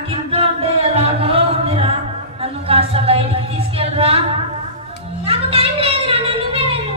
నాకు ఇంట్లో ఉంటే ఎలాగో ఉందిరా, నన్ను కాస్త బయటికి తీసుకెళ్ళరా. నాకు టైం లేదురా, నువ్వే వెళ్ళు.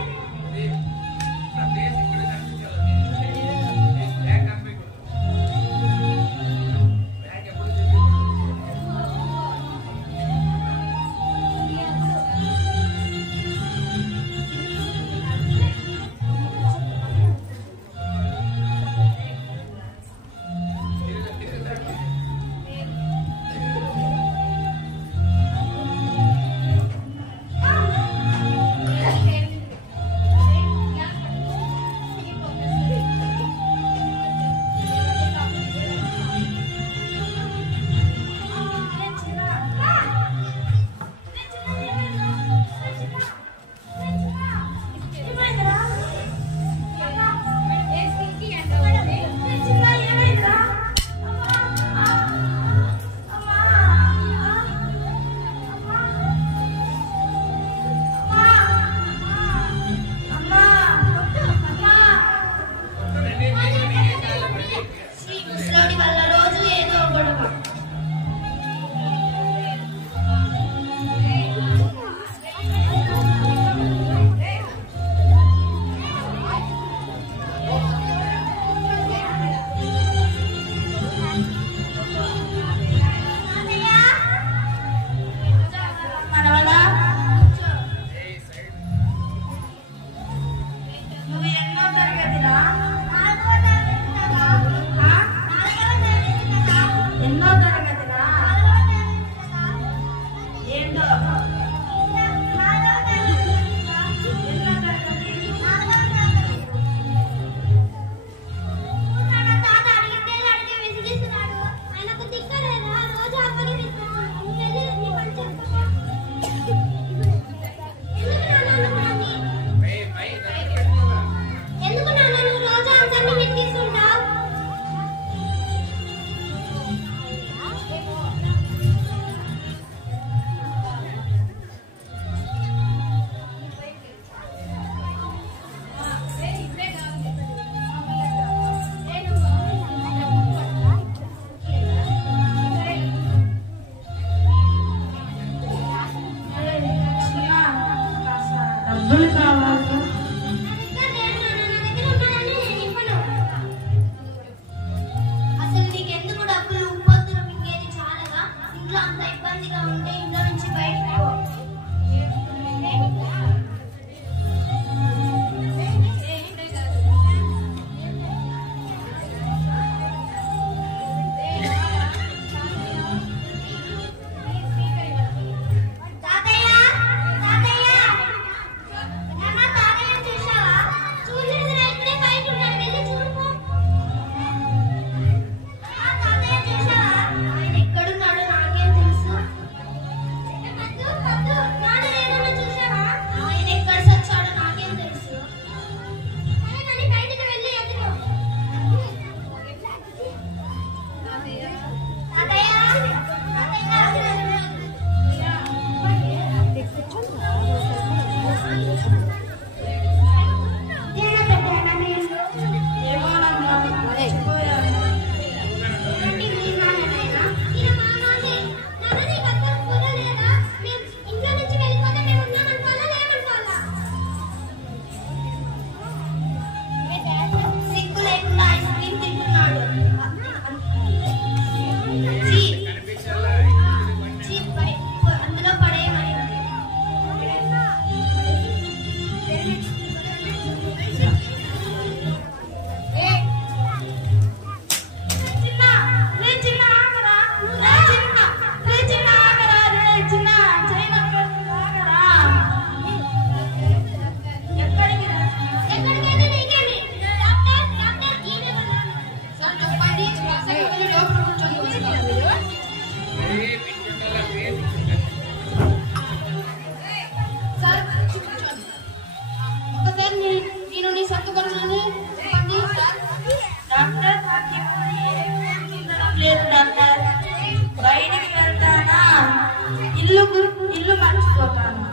ఇల్లు మర్చిపోతాను.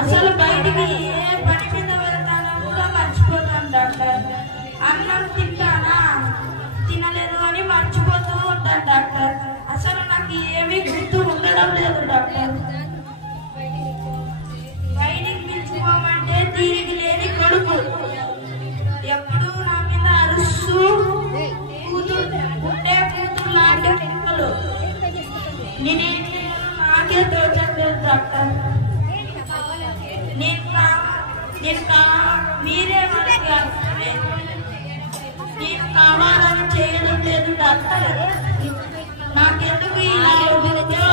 అసలు బయటికి ఏ పని మీద వెళ్తానో కూడా మర్చిపోతాను డాక్టర్. అన్నం తింటానా తినలేదు అని మర్చిపోతూ ఉంటాను డాక్టర్. ఏమీ గుర్తు ఉండడం లేదు డాక్టర్. బయటికి పిలుచుకోమంటే తీరిగి లేని కొడుకు ఎప్పుడు నా మీద అరుస్తూ ఉండే కూతురు లాంటి పిల్లలు. నేనేం చేయాలో నాకే తోచట్లేదు డాక్టర్. మీరే మనకి అర్థమే. నేను కావాలని చేయడం లేదు డాక్టర్. నాకెందుకు ఇలా అవుతుందో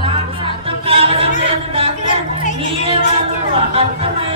నాకు అర్థం కావడం లేదు డాక్టర్. మీరే వాళ్ళు అర్థమై